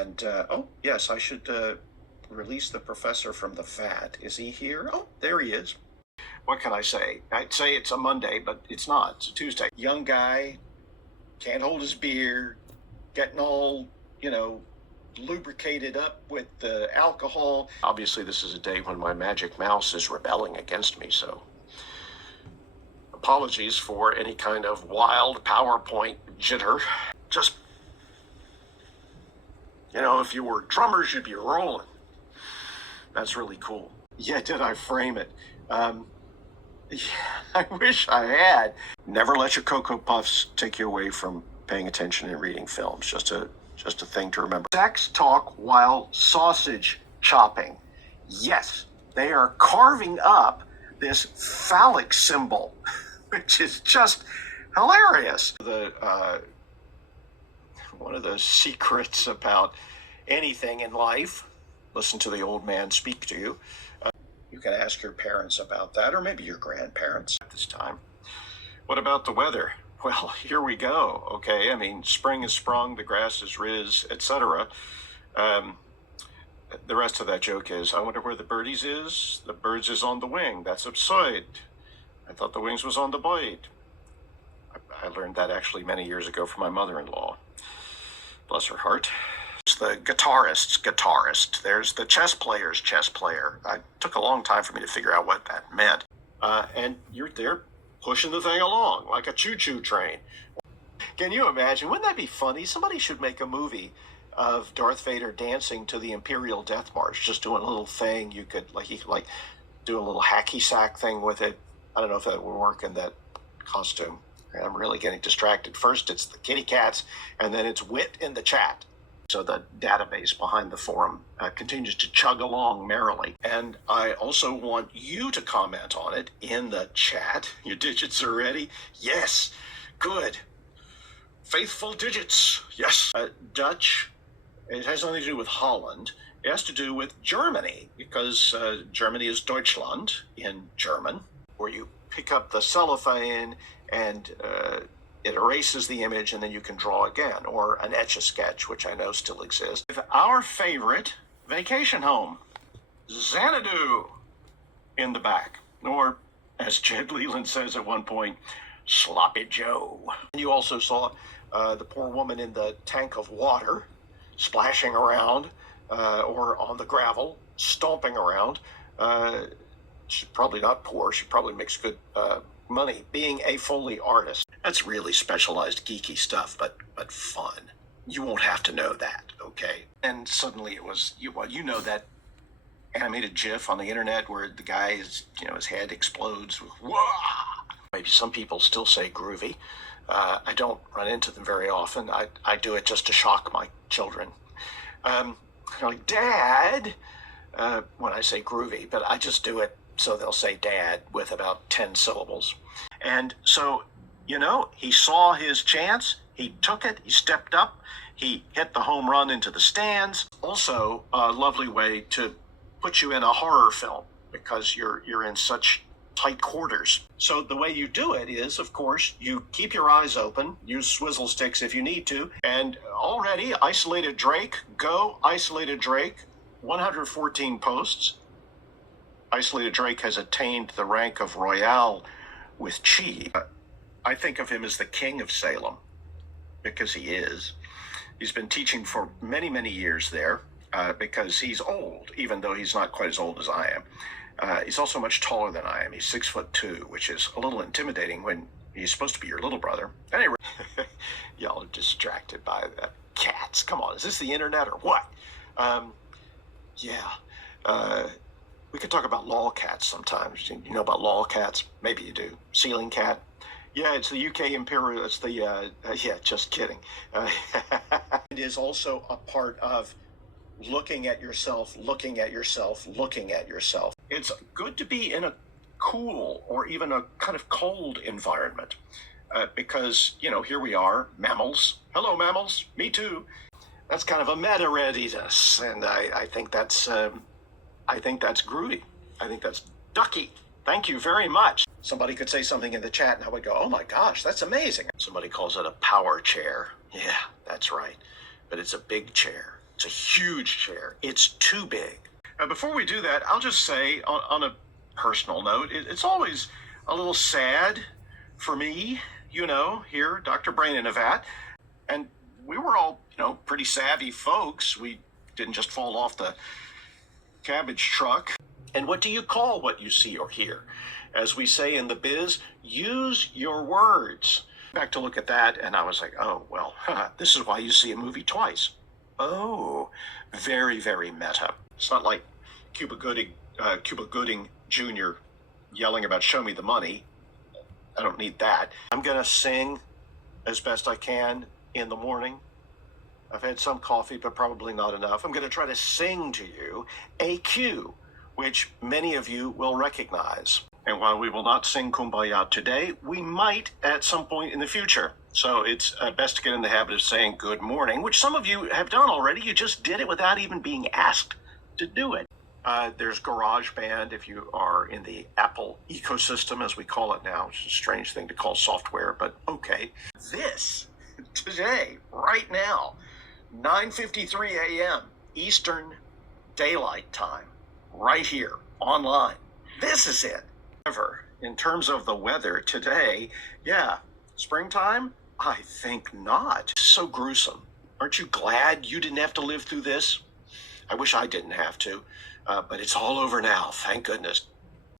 And, oh, yes, I should release the professor from the vat. Is he here? Oh, there he is. What can I say? I'd say it's a Monday, but it's not. It's a Tuesday. Young guy, can't hold his beer, getting all, lubricated up with alcohol. Obviously, this is a day when my magic mouse is rebelling against me, so apologies for any kind of wild PowerPoint jitter. Just, if you were drummers, you'd be rolling. That's really cool. Yeah, did I frame it? Yeah, I wish I had. Never let your Cocoa Puffs take you away from paying attention and reading films. Just a thing to remember. Sex talk while sausage chopping. Yes, they are carving up this phallic symbol, which is just hilarious. One of the secrets about anything in life, listen to the old man speak to you. You can ask your parents about that, or maybe your grandparents at this time. What about the weather? Well, here we go, okay? I mean, spring is sprung, the grass is riz, etc. The rest of that joke is, I wonder where the birdies is. The birds is on the wing. That's absurd. I thought the wings was on the blade. I learned that actually many years ago from my mother-in-law. Bless her heart. It's the guitarist's guitarist. There's the chess player's chess player. It took a long time for me to figure out what that meant. And you're there pushing the thing along like a choo-choo train. Can you imagine? Wouldn't that be funny? Somebody should make a movie of Darth Vader dancing to the Imperial Death March, just doing a little thing. You could do a little hacky sack thing with it. I don't know if that would work in that costume. I'm really getting distracted. First, it's the kitty cats, and then it's wit in the chat. So the database behind the forum continues to chug along merrily. And I also want you to comment on it in the chat. Your digits are ready? Yes. Good. Faithful digits. Yes. Dutch. It has nothing to do with Holland. It has to do with Germany, because Germany is Deutschland in German, where you pick up the cellophane and it erases the image, and then you can draw again, or an Etch-a-Sketch, which I know still exists. Our favorite vacation home, Xanadu, in the back. Or, as Jed Leland says at one point, Sloppy Joe. You also saw the poor woman in the tank of water, splashing around, or on the gravel, stomping around. She's probably not poor. She probably makes good money being a Foley artist. That's really specialized geeky stuff, but fun. You won't have to know that, okay? And suddenly it was, you know that animated GIF on the internet where the guy is, his head explodes with wah! Maybe some people still say groovy. I don't run into them very often. I do it just to shock my children. They're like, Dad, when I say groovy, but I just do it so they'll say dad with about 10 syllables. And so, he saw his chance, he took it, he stepped up, he hit the home run into the stands. Also, a lovely way to put you in a horror film because you're in such tight quarters. So the way you do it is, of course, you keep your eyes open, use swizzle sticks if you need to, and already Isolated Drake, go Isolated Drake, 114 posts. Isolated Drake has attained the rank of Royale with Chi. I think of him as the king of Salem, because he is. He's been teaching for many, many years there, because he's old, even though he's not quite as old as I am. He's also much taller than I am. He's 6'2", which is a little intimidating when he's supposed to be your little brother. Anyway, y'all are distracted by the cats. Come on, is this the internet or what? We could talk about lolcats sometimes. You know about lolcats? Maybe you do. Ceiling cat? Yeah, it's the UK Imperial. It's the, just kidding. It is also a part of looking at yourself, looking at yourself, looking at yourself. It's good to be in a cool or even a kind of cold environment because, here we are, mammals. Hello, mammals. Me too. That's kind of a meta-readiness, and I think that's groovy. I think that's ducky. Thank you very much. Somebody could say something in the chat and I would go, oh my gosh, that's amazing. Somebody calls it a power chair. Yeah, that's right. But it's a big chair. It's a huge chair. It's too big. Before we do that, I'll just say on a personal note, it's always a little sad for me, here, Dr. Brain in a Vat. And we were all, pretty savvy folks. We didn't just fall off the cabbage truck. And what do you call what you see or hear? As we say in the biz, use your words. Back to look at that, and I was like, oh, well, this is why you see a movie twice. Oh, very, very meta. It's not like Cuba Gooding Jr. yelling about show me the money. I don't need that. I'm going to sing as best I can in the morning. I've had some coffee, but probably not enough. I'm going to try to sing to you a cue, which many of you will recognize. And while we will not sing Kumbaya today, we might at some point in the future. So it's best to get in the habit of saying good morning, which some of you have done already. You just did it without even being asked to do it. There's GarageBand if you are in the Apple ecosystem, as we call it now, which is a strange thing to call software, but okay. This, today, right now, 9:53 a.m. Eastern Daylight Time, right here, online. This is it. However, in terms of the weather today, springtime? I think not. So gruesome. Aren't you glad you didn't have to live through this? I wish I didn't have to, but it's all over now, thank goodness.